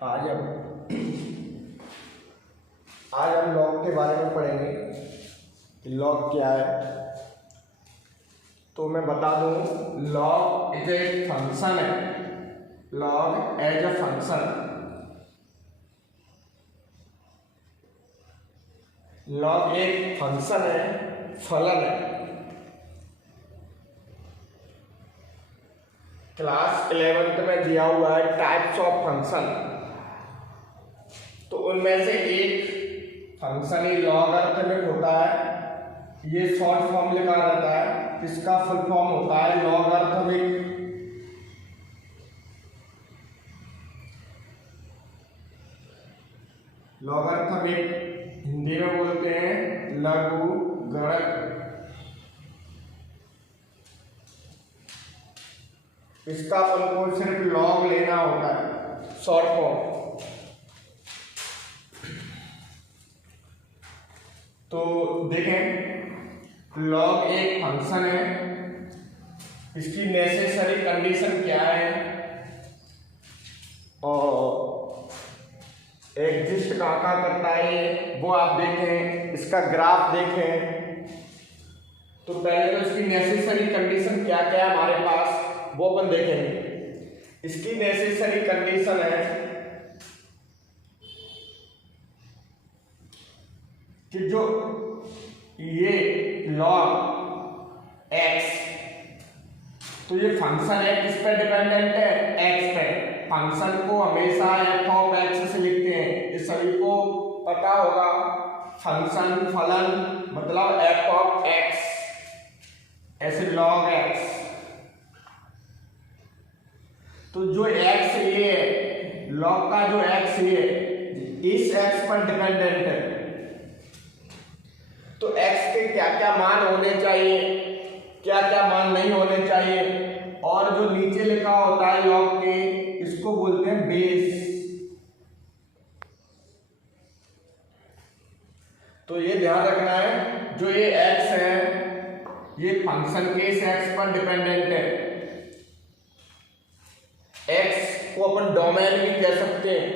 आज हम लॉग के बारे में पढ़ेंगे कि लॉग क्या है। तो मैं बता दूं, लॉग इज ए फंक्शन है। Log as a function, log एक फंक्शन है, फलन है। क्लास 11th में दिया हुआ है टाइप्स ऑफ फंक्शन, तो उनमें से एक फंक्शन ही लॉगरिथमिक होता है। ये शॉर्ट फॉर्म लिखा रहता है, इसका फुल फॉर्म होता है लॉगरिथमिक। लॉगरिथमिक हिंदी में बोलते हैं लघु गणक। इसका अपन को सिर्फ लॉग लेना होता है, शॉर्ट फॉर्म। तो देखें, लॉग एक फंक्शन है, इसकी नेसेसरी कंडीशन क्या है और एग्जिस्ट कहाँ करता है वो आप देखें, इसका ग्राफ देखें। तो पहले तो इसकी नेसेसरी कंडीशन क्या क्या है हमारे पास वो अपन देखेंगे। इसकी नेसेसरी कंडीशन है कि जो ये log x, तो ये फंक्शन है किस पे डिपेंडेंट है, x पे। फंक्शन को हमेशा f ऑफ x से लिखते हैं, इस सभी को पता होगा। फंक्शन फलन मतलब f ऑफ x, ऐसे log x। तो जो x ये है, log का जो x ये इस x पर डिपेंडेंट है। तो x के क्या क्या मान होने चाहिए, क्या क्या मान नहीं होने चाहिए, और जो नीचे लिखा होता है log के, इसको बोलते हैं बेस। तो ये ध्यान रखना है, जो ये x है ये फंक्शन के इस x पर डिपेंडेंट है। x को अपन डोमेन भी कह सकते हैं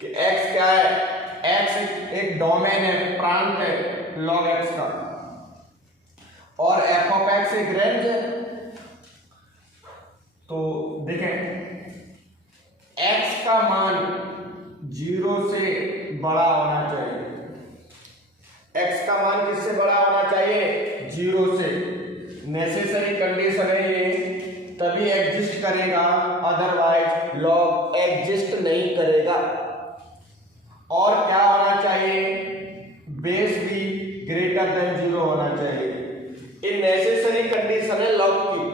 कि x क्या है, x एक डोमेन है, प्रांत है log x का, और f ऑफ x एक रेंज है। तो देखें, x का मान 0 से बड़ा होना चाहिए। x का मान किससे बड़ा होना चाहिए, 0 से। नेसेसरी कंडीशन है ये, तभी एग्जिस्ट करेगा, अदरवाइज लॉग एग्जिस्ट नहीं करेगा। और क्या होना चाहिए, बेस भी ग्रेटर देन 0 होना चाहिए। ये नेसेसरी कंडीशन है लॉग की।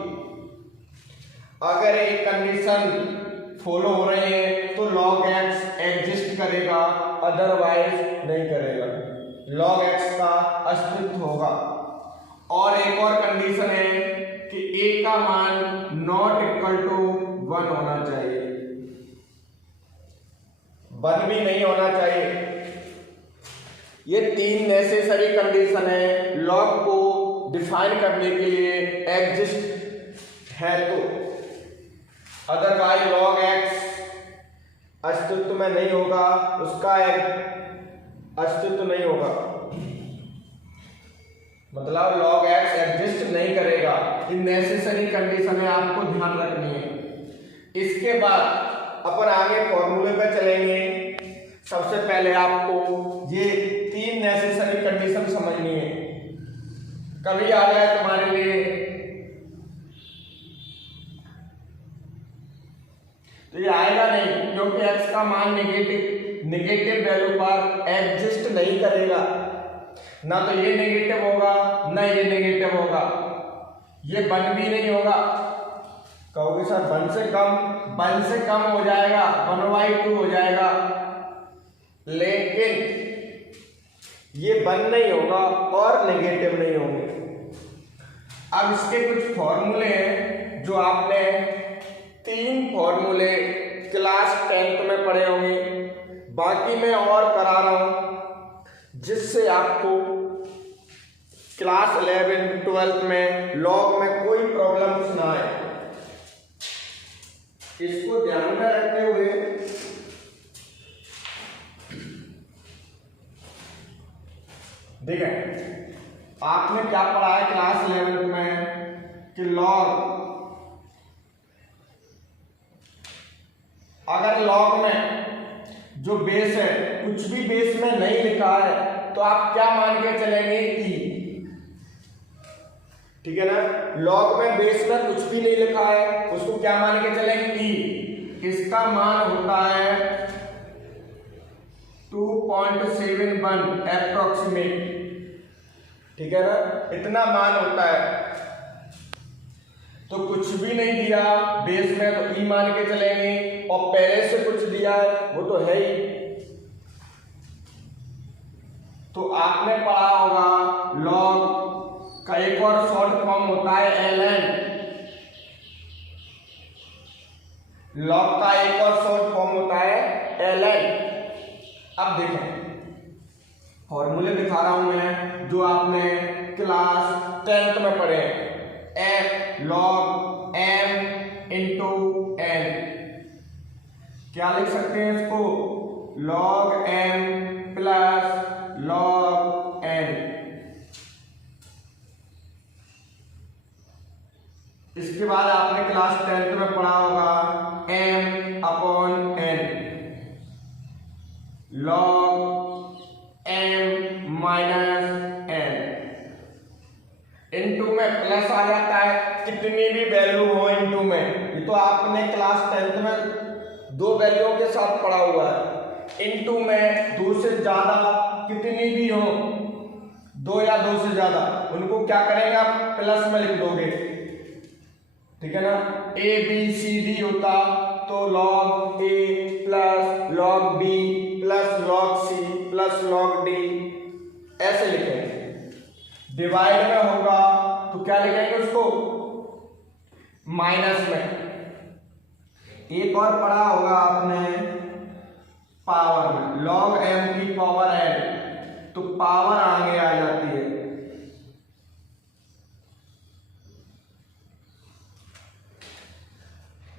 अगर एक कंडीशन फॉलो हो रही है तो log x एग्जिस्ट करेगा, अदरवाइज नहीं करेगा, log x का अस्तित्व होगा। और एक और कंडीशन है कि a का मान नॉट इक्वल टू 1 होना चाहिए, 1 भी नहीं होना चाहिए। ये 3 नेसेसरी कंडीशन है लॉग को डिफाइन करने के लिए एग्जिस्ट है तो, अदरवाइज log x अस्तित्व में नहीं होगा, उसका अस्तित्व नहीं होगा, मतलब log x एग्जिस्ट नहीं करेगा। इन नेसेसरी कंडीशन है, आपको ध्यान रखनी है। इसके बाद अपन आगे फॉर्मूले पे चलेंगे। सबसे पहले आपको ये 3 नेसेसरी कंडीशन समझनी है। कभी आ जाए तुम्हारे लिए तो ये आएगा नहीं, क्योंकि x का मान नेगेटिव वैल्यू पर एग्जिस्ट नहीं करेगा। ना तो ये नेगेटिव होगा, ना ये नेगेटिव होगा, ये 1 भी नहीं होगा। कहोगे सर 1 से कम हो जाएगा, 1/2 हो जाएगा, लेकिन ये 1 नहीं होगा और नेगेटिव नहीं होंगे। अब इसके कुछ फॉर्मूले हैं जो आपने 3 फॉर्मूले क्लास 10th में पढ़े होंगे, बाकी मैं और करा रहा हूं जिससे आपको क्लास 11 12th में लॉग में कोई प्रॉब्लम्स ना आए। इसको ध्यान में रखते हुए देखें आपने क्या पढ़ा है क्लास 11 में कि लॉग, अगर लॉग में जो बेस है कुछ भी बेस में नहीं लिखा है तो आप क्या मान के चलेंगे ई, ठीक है ना। लॉग में बेस में कुछ भी नहीं लिखा है उसको क्या मान के चलेंगे ई, इसका मान होता है 2.71 अप्रोक्सीमेट, ठीक है ना, इतना मान होता है। तो कुछ भी नहीं दिया बेस में तो ई मान के चलेंगे, और पहले से कुछ दिया है वो तो है ही। तो आपने पढ़ा होगा लॉग का एक और शॉर्ट फॉर्म होता है ln, लॉग का एक और शॉर्ट फॉर्म होता है ln। अब देखें फॉर्मूले दिखा रहा हूं मैं जो आपने क्लास 10th में पढ़े, f log m into n, क्या लिख सकते हैं इसको, log m plus log n। इसके बाद आपने क्लास 10th में पढ़ा होगा m upon n, log m minus n, into में प्लस आ जाता है, कितनी भी वैल्यू हो इनटू में, ये तो आपने क्लास 10th में दो वैल्यूओं के साथ पढ़ा हुआ है। इनटू में दो से ज्यादा कितनी भी हो, दो या दो से ज्यादा, उनको क्या करेंगे आप प्लस में लिख दोगे, ठीक है ना। ए बी सी डी होता तो log A plus log B plus log C plus log D ऐसे लिखेंगे। डिवाइड में होगा तो क्या लिखेंगे उसको, माइनस में। एक और पढ़ा होगा आपने पावर में, log m की पावर n, तो पावर आगे आ जाती है।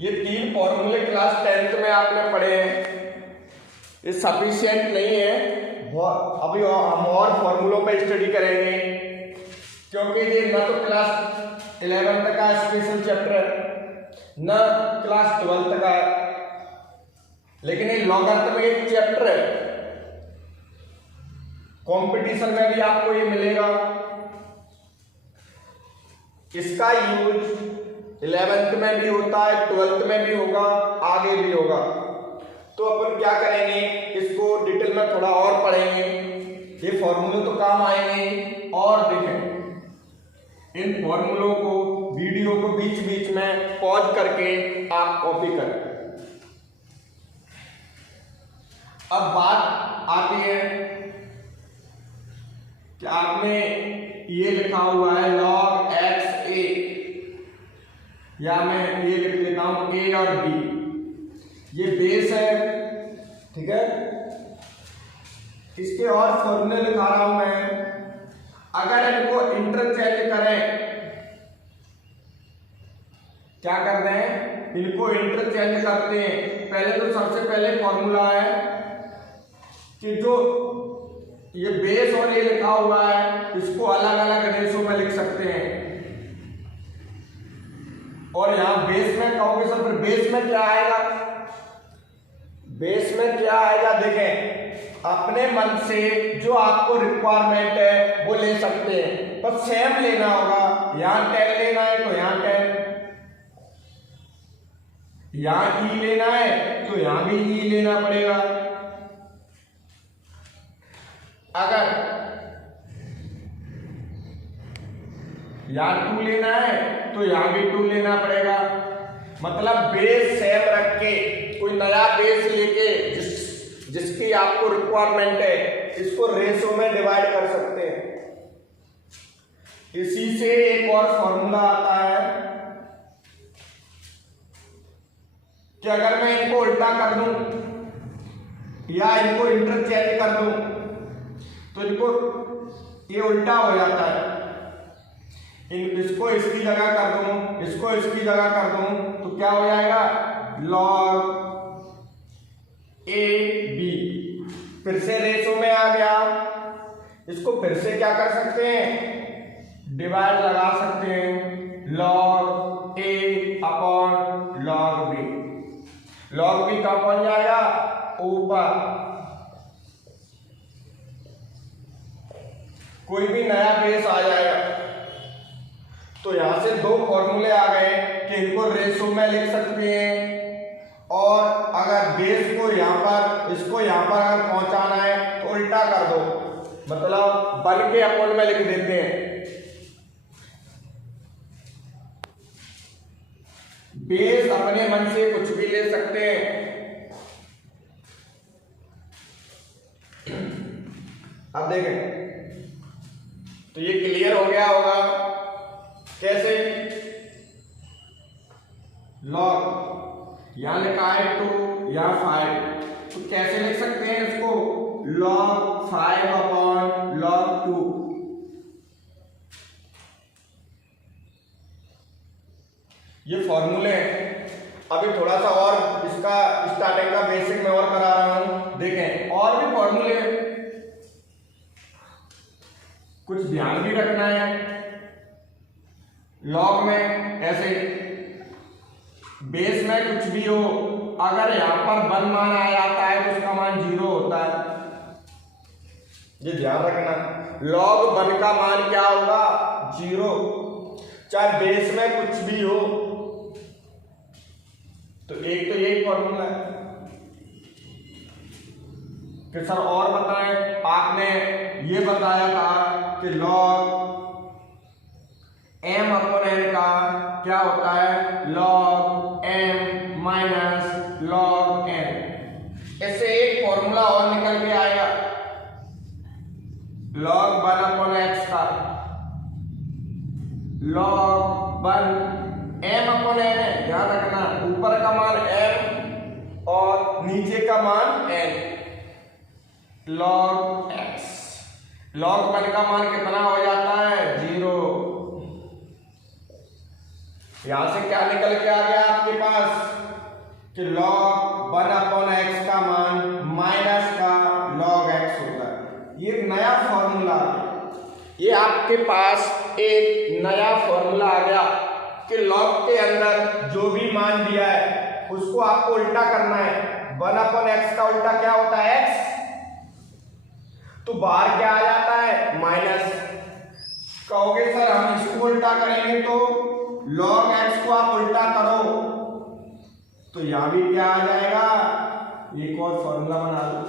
ये तीन फॉर्मूले क्लास 10th में आपने पढ़े हैं, ये सफिशिएंट नहीं है, अभी हम और फॉर्मूलों पे स्टडी करेंगे, क्योंकि ये न तो क्लास 11th का स्पेशल चैप्टर न क्लास 12th का, लेकिन ये लॉगरिथमिक चैप्टर है, कंपटीशन में भी आपको ये मिलेगा। इसका यूज 11th में भी होता है, 12th में भी होगा, आगे भी होगा। तो अपन क्या करेंगे, इसको डिटेल में थोड़ा और पढ़ेंगे, ये फॉर्मूले तो काम आएंगे। और देखें इन फॉर्मूलों को, वीडियो को बीच बीच में पॉज करके आप कॉपी करें। अब बात आती है कि आपने ये लिखा हुआ है log x a, या मैं ये लिख लेता हूं a और b, ये बेस है, ठीक है। इसके और फॉर्मूले लिखा रहा हूं मैं, अगर इनको इंटरचेंज करें, क्या कर रहे हैं, इनको इंटरचेंज करते हैं। पहले तो सबसे पहले फॉर्मूला है कि जो ये बेस और ये लिखा हुआ है इसको अलग अलग रेशो में लिख सकते हैं। और यहां बेस में कहोगे सर, फिर बेस में क्या आएगा, बेस में क्या आएगा, देखें अपने मन से जो आपको रिक्वायरमेंट है वो ले सकते हैं, पर सेम लेना होगा। यहां 10 लेना है तो यहां 10, यहां ई लेना है तो यहां भी ई लेना पड़ेगा। अगर यहां 2 लेना है तो यहां भी 2 लेना पड़ेगा। मतलब बेस सेम रख के, कोई नया बेस लेके जिसकी आपको रिक्वायरमेंट है, इसको रेशो में डिवाइड कर सकते हैं। इसी से एक और फॉर्मूला आता है कि अगर मैं इनको उल्टा कर दूं या इनको इंटरचेंज कर दूं तो इनको ये उल्टा हो जाता है। इसको इसकी जगह कर दूं, इसको इसकी जगह कर दूं तो क्या हो जाएगा, log a b, फिर से रेशो में आ गया। इसको फिर से क्या कर सकते हैं, डिवाइड लगा सकते हैं, log a upon log b। log b कहाँ पहुंच जाएगा, ऊपर। कोई भी नया बेस आ जाएगा। तो यहां से दो फॉर्मूले आ गए कि इनको रेशो में लिख सकते हैं, और अगर बेस को यहां पर, इसको यहां पर अगर पहुंचाना है तो उल्टा कर दो, मतलब बन के अपोन में लिख देते हैं। बेस अपने मन से कुछ भी ले सकते हैं। अब देखें तो ये क्लियर हो गया होगा। कैसे, लॉग यहां लिखा है 2 या 5, तो कैसे लिख सकते हैं इसको, log 5 अपॉन log 2। ये फॉर्मूले हैं। अभी थोड़ा सा और इसका स्टार्टिंग का बेसिक में और करा रहा हूं। देखें और भी फॉर्मूले, कुछ ध्यान भी रखना है। लॉग में ऐसे बेस में कुछ भी हो, अगर यहां पर 1 मान आ जाता है तो उसका मान 0 होता है, ये ध्यान रखना। log 1 का मान क्या होगा, 0, चाहे बेस में कुछ भी हो। तो एक तो यही फॉर्मूला है। कि सर और बताएं, आपने ये बताया था कि log m अपॉन n का क्या होता है, log m minus log n। इससे एक फॉर्मूला और निकल के आएगा, log 1 अपॉन x का log 1 m अपॉन n है, ध्यान रखना, ऊपर का मान m और नीचे का मान n, log x। log 1 का मान कितना हो जाता है, 0। यहां से क्या निकल के आ गया आपके पास कि log 1 अपॉन x का मान माइनस का log x होता है। ये एक नया फॉर्मूला आ गया। ये आपके पास एक नया फॉर्मूला आ गया कि log के अंदर जो भी मान दिया है उसको आपको उल्टा करना है। 1 अपॉन x का उल्टा क्या होता है, x, तो बाहर क्या आ जाता है, माइनस। कहोगे सर हम इसको उल्टा करेंगे तो log x को आप उल्टा करो तो यहां भी क्या आ जाएगा, एक और फॉर्मूला बना दो।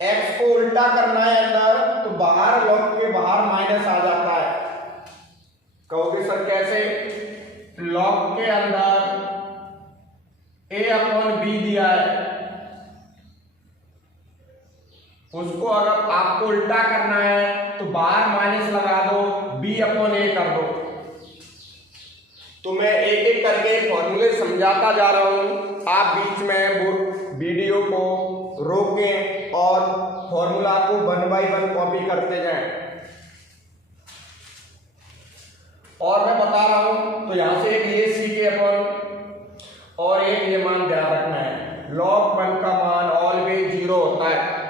x को उल्टा करना है अंदर तो बाहर, log के बाहर माइनस आ जाता है। कहोगे सर कैसे, log के अंदर a अपॉन b दिया है, उसको अगर आपको उल्टा करना है तो बाहर माइनस लगा दो, b अपॉन a कर दो। तो मैं एक एक करके फॉर्मूले समझाता जा रहा हूं, आप बीच में वो वीडियो को रोकें और फॉर्मूला को 1 बाय 1 कॉपी करते जाएं। और मैं बता रहा हूं तो यहां से एक ये सीखे अपन, और एक ये मान ध्यान रखना है, log 1 का मान ऑलवेज 0 होता है।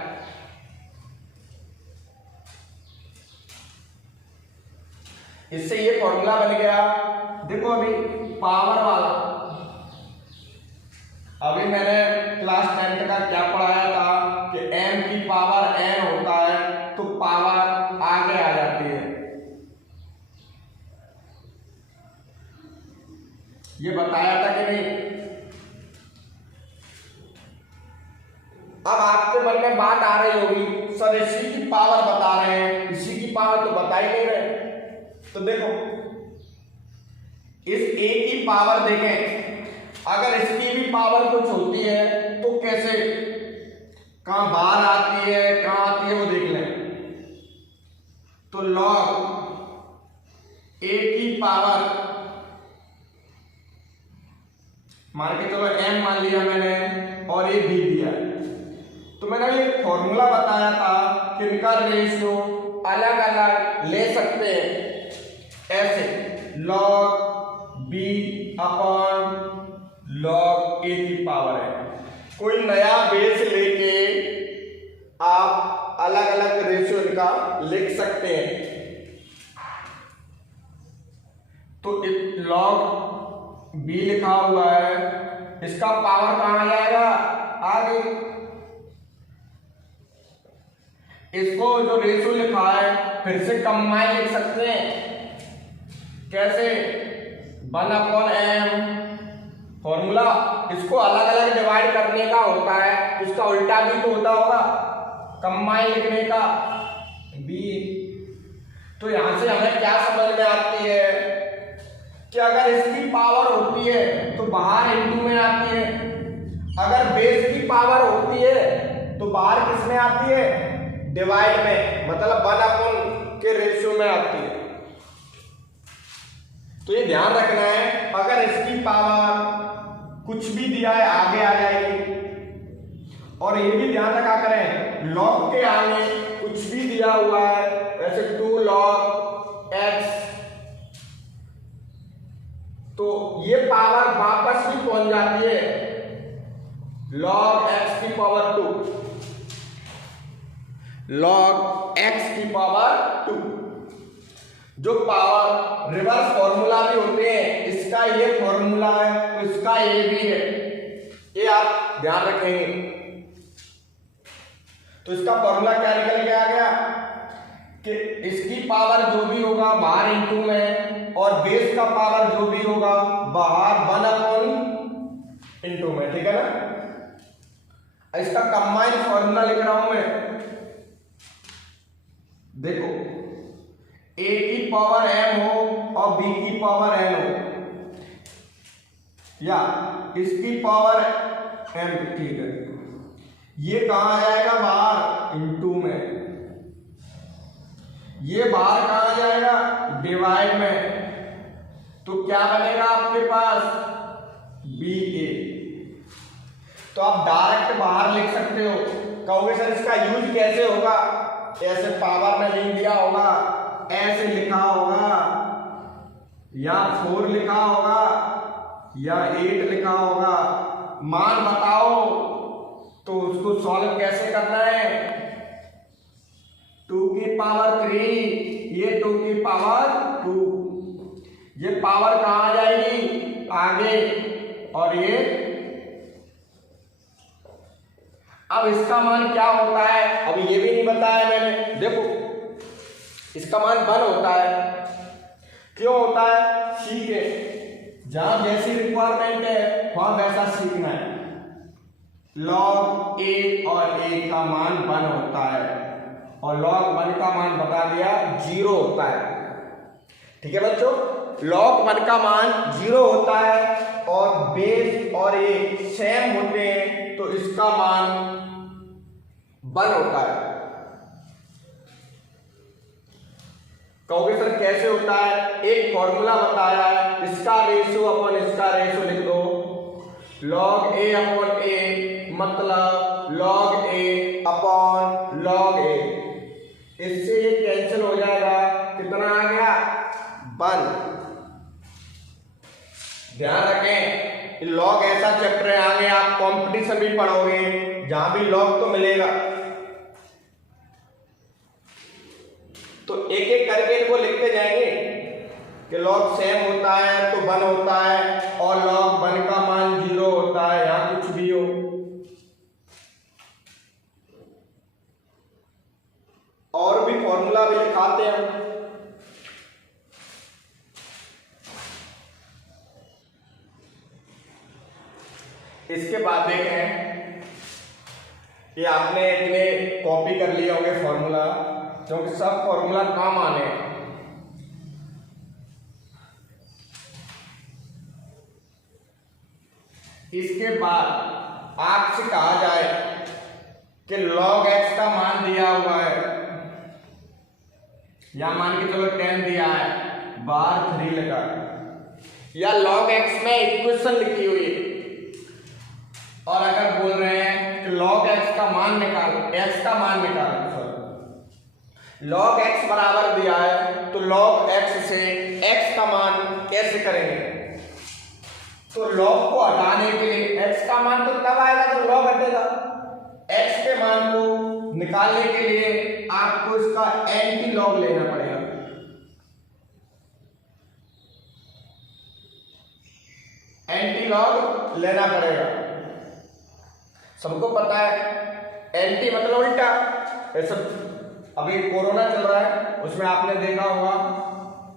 इससे ये फॉर्मूला बन गया। देखो अभी पावर वाला, अभी मैंने क्लास 10th का क्या पढ़ाया था कि m की पावर n होता है तो पावर आगे आ जाती है। ये बताया था कि नहीं। अब आपके मन में बात आ रही होगी, सर इसी की पावर बता रहे हैं, इसी की पावर तो बता ही नहीं रहे। तो देखो इस a की पावर देखें, अगर इसकी भी पावर कुछ होती है तो कैसे, कहां बाहर आती है कहां आती है वो देख लें। तो log a की पावर मान के चलो m मान लिया मैंने और ये b दिया। तो मैंने ये फॉर्मूला बताया था कि इनका रेशियो अलग अलग ले सकते हैं, ऐसे log b upon log a की पावर है। कोई नया बेस लेके आप अलग अलग रेशियो इनका लिख सकते हैं। तो log b लिखा हुआ है, इसका पावर कहाँ आ जाएगा, आगे। इसको जो रेशियो लिखा है फिर से कंबाइन लिख सकते हैं, कैसे, 1/m फॉर्मूला। इसको अलग अलग डिवाइड करने का होता है, इसका उल्टा भी तो होता होगा कंबाइन लिखने का, b। तो यहां से हमें क्या समझ में आती है कि अगर इसकी पावर होती है तो बाहर इनटू में आती है, अगर बेस की पावर होती है तो बाहर किस में आती है, डिवाइड में, मतलब 1/, के रेशियो में आती है। तो ये ध्यान रखना है, अगर इसकी पावर कुछ भी दिया है आगे आ जाएगी, और ये भी ध्यान रखा करें log के आगे कुछ भी दिया हुआ है, जैसे 2 log x, तो ये पावर वापस भी पहुंच जाती है log x की पावर 2, log x की पावर 2। जो पावर रिवर्स फॉर्मूला भी होते हैं, इसका ये फॉर्मूला है तो इसका ये भी है, ये आप ध्यान रखेंगे। तो इसका फॉर्मूला क्या निकल के आ गया कि इसकी पावर जो भी होगा बाहर इनटू में, और बेस का पावर जो भी होगा बाहर 1/, इनटू में, ठीक है ना। इसका कंबाइन फॉर्मूला लिख रहा हूं मैं, देखो a की पावर m हो और b की पावर n हो, या इसकी पावर m, ठीक है। ये कहां आ जाएगा, बाहर इनटू में, ये बाहर कहां आ जाएगा, डिवाइड में। तो क्या बनेगा आपके पास, ba। तो आप डायरेक्ट बाहर लिख सकते हो। कहोगे सर इसका यूज कैसे होगा, ऐसे पावर में नहीं दिया होगा, ऐसे लिखा होगा, या 4 लिखा होगा, या 8 लिखा होगा, मान बताओ। तो उसको सॉल्व कैसे करना है, 2 की पावर 3, ये 2 की पावर 2, ये पावर कहां आ जाएगी, आगे, और ये। अब इसका मान क्या होता है, अब ये भी नहीं बताया मैंने, देखो इसका मान 1 होता है, क्यों होता है, सीखे, जहां जैसी रिक्वायरमेंट है वहां वैसा सीखना है। log a और a का मान 1 होता है, और log 1 का मान बता दिया 0 होता है, ठीक है बच्चों। log 1 का मान 0 होता है, और बेस और a सेम होते हैं, तो इसका मान 1 होता है। कहोगे सर कैसे होता है, एक फॉर्मूला बताया है, इसका रेशियो अपॉन इसका रेशियो लिख दो, log a अपॉन a, मतलब log a upon log a, इससे ये कैंसिल हो जाएगा, कितना आ गया, 1। ध्यान रखें log ऐसा चैप्टर है, आगे आप कंपटीशन भी पढ़ोगे जहां भी log तो मिलेगा, तो एक एक करके इनको लिखते जाएंगे कि log सेम होता है तो 1 होता है, और log 1 का मान 0 होता है, यहां कुछ भी हो। और भी फॉर्मूला भी लिखाते हैं हम। इसके बाद देखें कि आपने इतने कॉपी कर लिए होंगे फॉर्मूला, क्योंकि सब फॉर्मूला काम आने हैं। इसके बाद आपसे कहा जाए कि log x का मान दिया हुआ है, या मान के चलो 10 दिया है, बाहर 3 लगा, या log x में इक्वेशन लिखी हुई है, और अगर बोल रहे हैं कि log x का मान निकालो, x का मान निकालो, log x बराबर दिया है, तो log x से x का मान कैसे करेंगे, तो log को हटाने के लिए x का मान तो तब आएगा जब log हटेगा, x के मान को निकाल निकालने के लिए आपको इसका एंटी लॉग लेना पड़ेगा। एंटी लॉग लेना पड़ेगा। सबको पता है एंटी मतलब उल्टा। ऐसा अभी कोरोना चल रहा है, उसमें आपने देखा होगा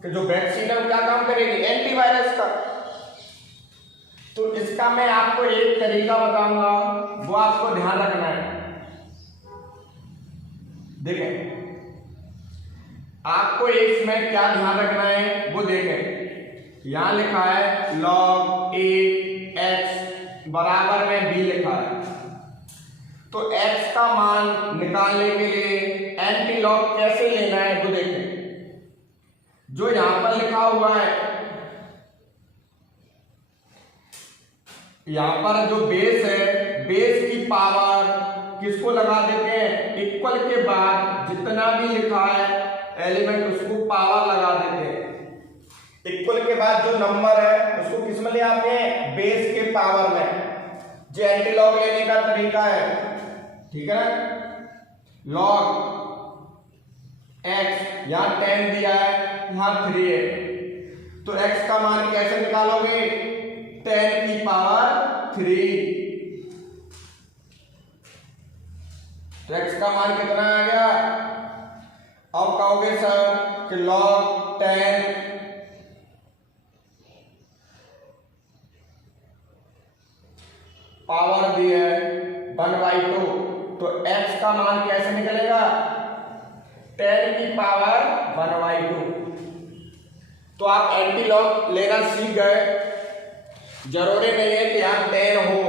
कि जो वैक्सीन है वो क्या काम करेगी, एंटीवायरस का। तो इसका मैं आपको एक तरीका बताऊंगा, वो आपको ध्यान रखना है। देखें, आपको इसमें क्या ध्यान रखना है वो देखें। यहां लिखा है log a x बराबर में b लिखा है। तो x का मान निकालने के लिए एंटी लॉग कैसे लेना है वो देखें। जो यहां पर लिखा हुआ है, यहां पर जो बेस है, बेस की पावर किसको लगा देते हैं, इक्वल के बाद जितना भी लिखा है एलिमेंट उसको पावर लगा देते हैं। इक्वल के बाद जो नंबर है उसको किस में ले आते हैं, बेस के पावर में। जो एंटी लॉग लेने का तरीका है, ठीक है ना। लॉग x यहां 10 दिया है, यहां 3 है, तो x का मान कैसे निकालोगे, 10 की पावर 3। तो x का मान कितना आ गया। अब कहोगे सर कि log 10 पावर दी है 1/2, तो x का मान कैसे निकलेगा, 10 की पावर 1/2। तो आप एंटी लॉग लेना सीख गए। जरूरी नहीं है कि यहां 10 हो,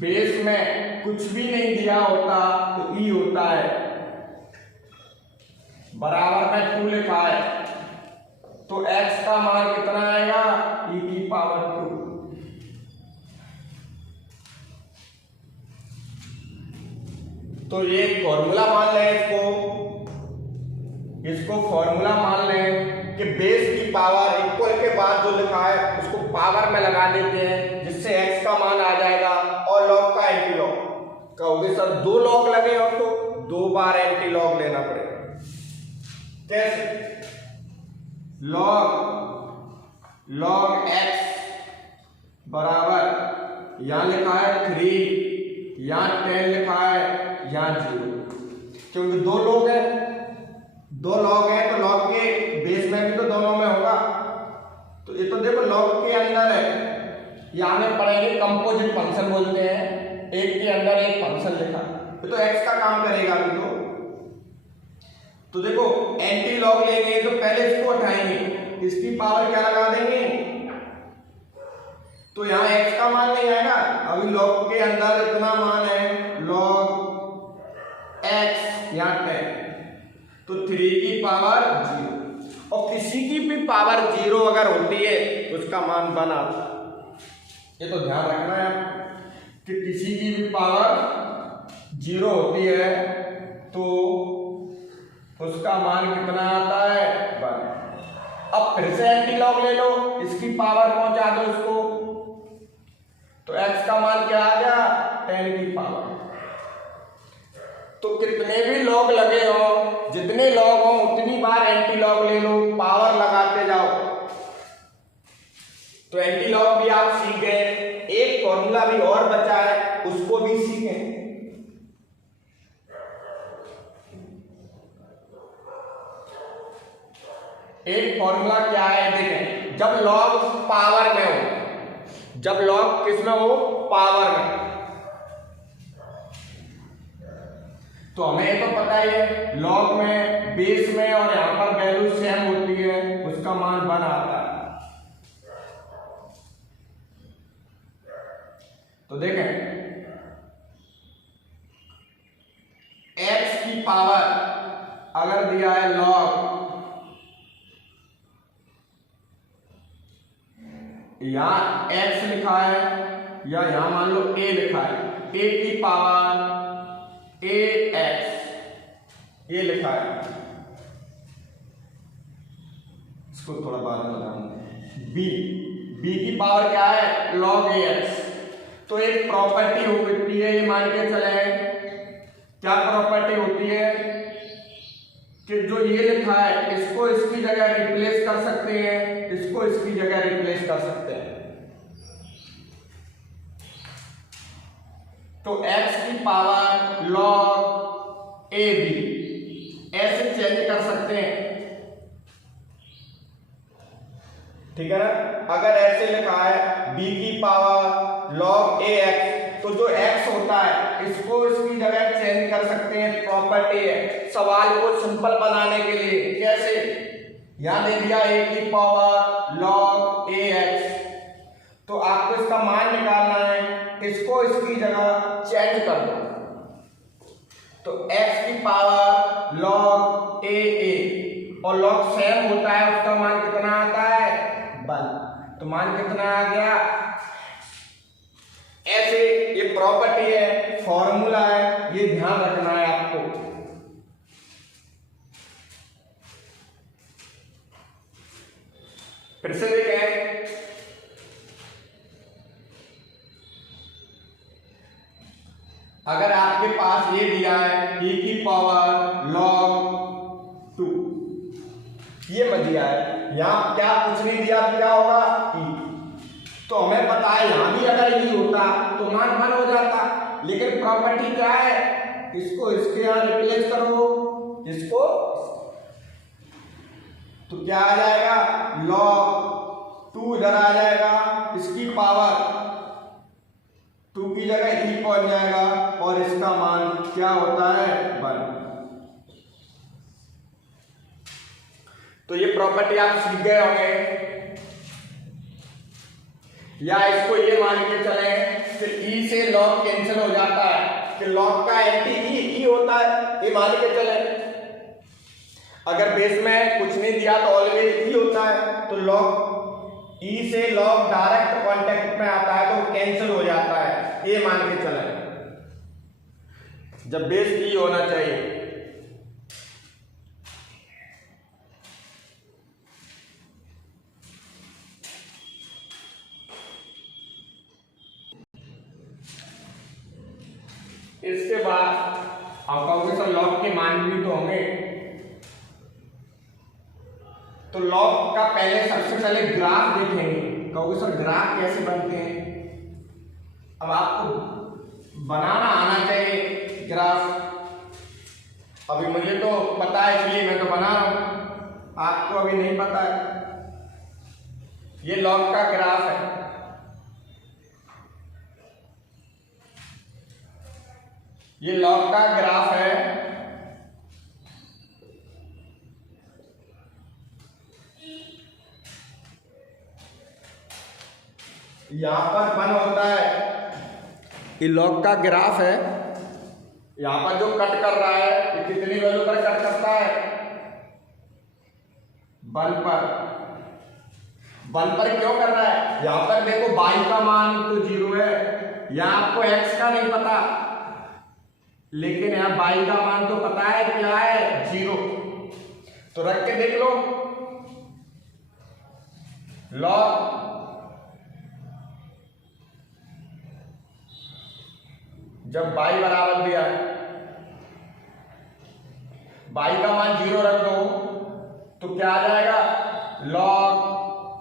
बेस में कुछ भी नहीं दिया होता तो e होता है, बराबर में 2 लिखा है, तो x का मान कितना आएगा, e की पावर 2। तो ये फॉर्मूला मान लें, इसको फॉर्मूला मान लें कि बेस की पावर इक्वल के बाद जो लिखा है उसको पावर में लगा देते हैं, जिससे x का मान आ जाएगा और लॉग का एंटी लॉग। कहोगे सर 2 लॉग लगे और तो 2 बार एंटी लॉग लेना पड़ेगा। कैसे, लॉग x बराबर यहां लिखा है 3, यहां 10 लिखा है, यहां 0, क्योंकि 2 लॉग है, 2 लॉग है तो लॉग के बेस में भी तो दोनों में होगा। तो ये तो देखो लॉग के अंदर है, यहां में पढ़ेंगे कंपोजिट फंक्शन बोलते हैं, एक के अंदर एक फंक्शन लिखा, तो x का काम करेगा अभी। तो देखो एंटी लॉग लेंगे तो पहले इसको हटाएंगे, इसकी पावर क्या लगा देंगे, तो यहां x का मान नहीं आएगा। अभी लॉग के अंदर इतना मान है, लॉग x यहां 10, तो 3 की पावर 0, और किसी की भी पावर 0 अगर होती है तो उसका मान 1 आता है। ये तो ध्यान रखना है कि किसी की भी पावर 0 होती है तो उसका मान कितना आता है, 1। अब फिर से एंटी लॉग ले लो, इसकी पावर पहुंचा दो इसको, तो x का मान क्या आ गया, 10 की पावर। तो कितने भी लॉग लगे हो, जितने लॉग हो उतनी बार एंटी लॉग ले लो, पावर लगाते जाओ। तो एंटी लॉग भी आप सीख गए। एक फॉर्मूला भी और बचा है, उसको भी सीखें। एक फॉर्मूला क्या है, देखें, जब लॉग पावर में हो, जब लॉग किस में हो, पावर में, तो हमें तो पता ही है लॉग में बेस में और यहां पर वैल्यू सेम होती है, उसका मान 1 आता है। तो देखें x की पावर अगर दिया है लॉग, यहां x लिखा है या यहां मान लो a लिखा है, a की पावर ax ये लिखा है, इसको थोड़ा बाद में बताऊंगा। b की पावर क्या है, log ax। तो एक प्रॉपर्टी होती है, ये मान के चले क्या प्रॉपर्टी होती है कि जो ये लिखा है इसको इसकी जगह रिप्लेस कर सकते हैं, इसको इसकी जगह रिप्लेस कर सकते हैं। तो x की पावर log a b ऐसे चेंज कर सकते हैं, ठीक है ना। अगर ऐसे लिखा है b की पावर log a x, तो जो x होता है इसको इसकी जगह चेंज कर सकते हैं, प्रॉपर्टी है। सवाल को सिंपल बनाने के लिए कैसे, यहां दे दिया a की पावर log a x, तो आपको इसका मान निकालना है, इसको इसकी जगह चेंज कर दो। तो x की पावर log a और log सेम होता है, उसका मान कितना आता है 1, तो मान कितना आ गया। ऐसे ये प्रॉपर्टी है, फॉर्मूला है, ये ध्यान रखना है आपको। फिर से देखें, अगर आपके पास ये दिया है e की पावर log 2, ये मत दिया है, यहां क्या कुछ नहीं दिया तो क्या होगा e, तो हमें पता है यहां भी अगर e होता तो मान 1 हो जाता, लेकिन प्रॉपर्टी क्या है, इसको इसके यहां रिप्लेस करो, इसको, तो क्या आ जाएगा log 2 इधर आ जाएगा, इसकी पावर 2 की जगह e पहुंच जाएगा और इसका मान क्या होता है 1। तो ये प्रॉपर्टी आप सीख गए होंगे, या इसको ये मान के चले कि e से log कैंसिल हो जाता है, कि log का एंटी e होता है, ये मान के चले। अगर बेस में कुछ नहीं दिया तो ऑलवेज e होता है, तो log e से log डायरेक्ट कांटेक्ट में आता है तो कैंसिल हो जाता है, ये मान के चले, जब बेस e होना चाहिए। इसके बाद आप कहोगे सर log के मान भी तो होंगे, तो log का पहले सबसे पहले ग्राफ देखेंगे। कहोगे सर ग्राफ कैसे बनते हैं, अब आपको बनाना आना चाहिए ग्राफ। अभी मुझे तो पता है इसलिए मैं तो बना रहा हूं, आपको अभी नहीं पता है। ये log का ग्राफ है, ये log का ग्राफ है। यहां पर 1 होता है, ये log का ग्राफ है। यहां पर जो कट कर रहा है ये कितनी वैल्यू पर कट करता है 1 पर। 1 पर क्यों कर रहा है, यहां पर देखो y का मान तो 0 है, यहां आपको x का नहीं पता, लेकिन यहां y का मान तो पता है, क्या है 0, तो रख के देख लो। log जब y बराबर दिया है, y का मान 0 रख दो तो क्या आ जाएगा log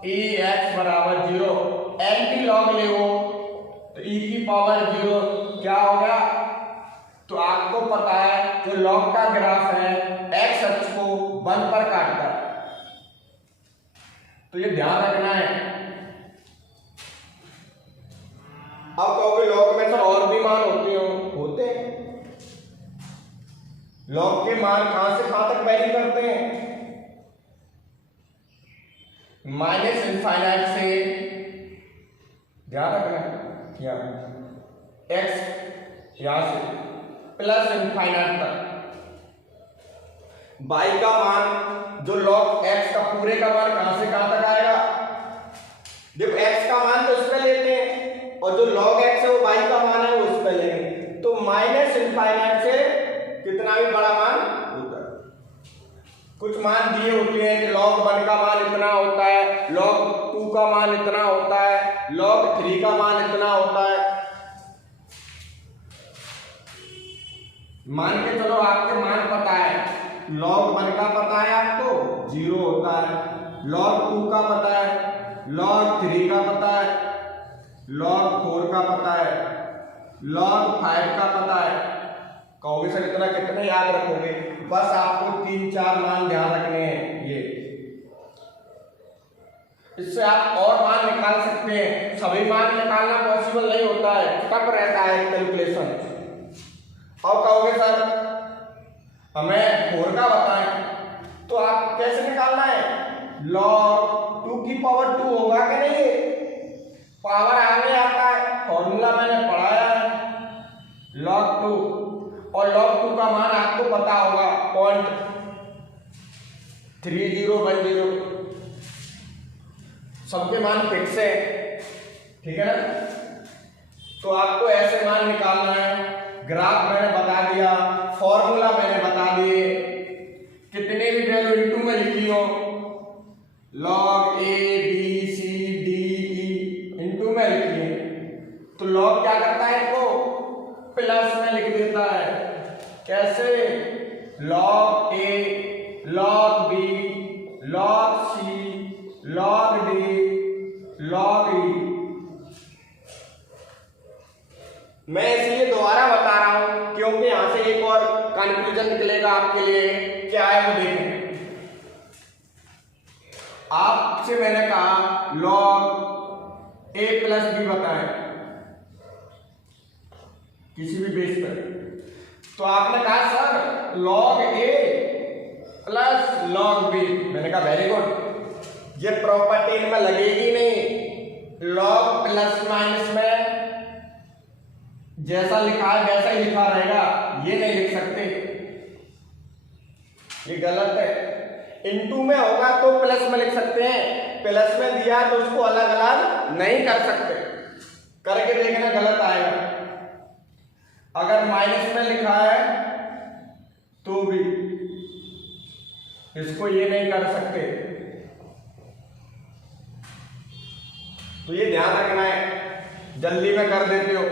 e x बराबर 0, एंटी log ले हो तो e की पावर 0 क्या हो गया। तो आपको पता है जो log का ग्राफ है x अक्ष को 1 पर काटता है, तो ये ध्यान रखना है। अब कहोगे log में सर और भी मान होते हैं, log के मान कहां से कहां तक वैरी करते हैं, माइनस इनफाइनाइट से, ध्यान रखना, यहां x यहां से प्लस इनफाइनाइट तक। y का मान जो log x का पूरे का मान कहां से कहां तक आएगा, देखो x का मान तो उस पे लेते हैं और जो log x है वो y का मान है वो उस पे लेंगे, तो माइनस इनफाइनाइट से कितना भी बड़ा मान होता है। कुछ मान दिए होते हैं कि log 1 का मान इतना होता है, log 2 का मान इतना होता है, log 3 का मान इतना होता है। मान के चलो आपके मान पता है, log 1 का पता है आपको 0 होता है, log 2 का पता है, log 3 का पता है, log 4 का पता है, log 5 का पता है। कहोगे सर इतना कितने याद रखोगे? बस आपको 3-4 मान ध्यान रखने हैं। ये इससे आप और मान निकाल सकते हैं। सभी मान निकालना पॉसिबल नहीं होता है, टफ रहता है कैलकुलेशन। और कहोगे सर हमें 4 का बताएं, तो आप कैसे निकालना है? log 2 की पावर 2 होगा कि नहीं? पावर आगे आता है, फॉर्मूला मैंने पढ़ाया है log 2, और log 2 का मान आपको पता होगा 0.3010। सबके मान फिक्स है, ठीक है ना? तो आपको ऐसे मान निकालना है। ग्राफ मैंने बता दिया, फॉर्मूला मैंने बता दिए, कितने भी वैल्यू इनटू में लिखी हो, log a b c d e into में लिखी है, तो log क्या करता है इसको प्लस में लिख देता है। कैसे? log a log b log c log d log e। मैं इसलिए दोबारा बता रहा हूं क्योंकि यहां से एक और कंक्लूजन निकलेगा आपके लिए। क्या है वो देखें। आपसे मैंने कहा log a प्लस b बताएं किसी भी बेस पर, तो आपने कहा sir log a plus log b। मैंने कहा वेरी गुड, ये प्रॉपर्टी इनमें लगेगी नहीं। log प्लस माइनस में जैसा लिखा है वैसा ही लिखा रहेगा, ये नहीं लिख सकते, ये गलत है। इनटू में होगा तो प्लस में लिख सकते हैं, प्लस में दिया तो उसको अलग अलग नहीं कर सकते, करके देखना गलत आएगा। अगर माइनस में लिखा है तो भी इसको ये नहीं कर सकते, तो ये ध्यान रखना है। जल्दी में कर देते हो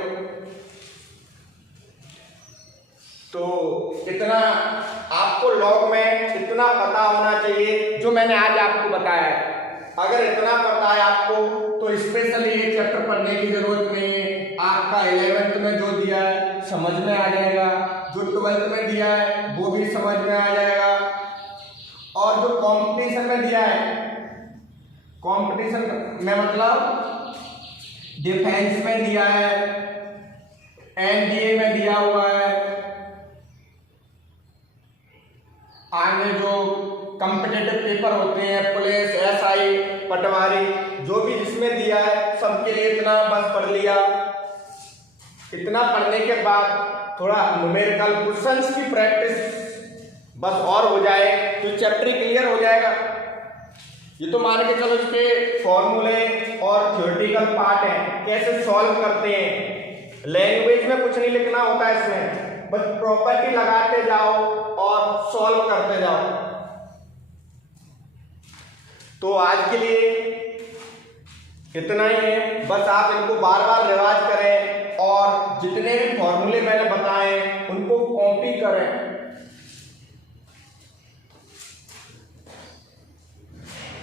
तो इतना आपको लॉग में इतना पता होना चाहिए जो मैंने आज आपको बताया है। अगर इतना पता है आपको तो स्पेशली ये चैप्टर पढ़ने की जरूरत नहीं है। आपका 11th में जो दिया है समझ में आ जाएगा, जो 12th में दिया है वो भी समझ में आ जाएगा, और जो कंपटीशन में दिया है, कंपटीशन में मतलब डिफेंस में दिया है, एनडीए में दिया हुआ है, आगे जो कॉम्पिटिटिव पेपर होते हैं पुलिस एसआई पटवारी जो भी जिसमें दिया है सबके लिए इतना बस पढ़ लिया। इतना पढ़ने के बाद थोड़ा न्यूमेरिकल क्वेश्चंस की प्रैक्टिस बस और हो जाए तो चैप्टर क्लियर हो जाएगा। ये तो मान के चलो इसके फॉर्मूले और थ्योरेटिकल पार्ट है, कैसे सॉल्व करते हैं। लैंग्वेज में कुछ नहीं लिखना होता है इसमें, बस प्रॉपर्टी लगाते जाओ और सॉल्व करते जाओ। तो आज के लिए इतना ही है, बस आप इनको बार बार रिवाज करें और जितने भी फॉर्मूले मैंने बताए उनको कॉपी करें।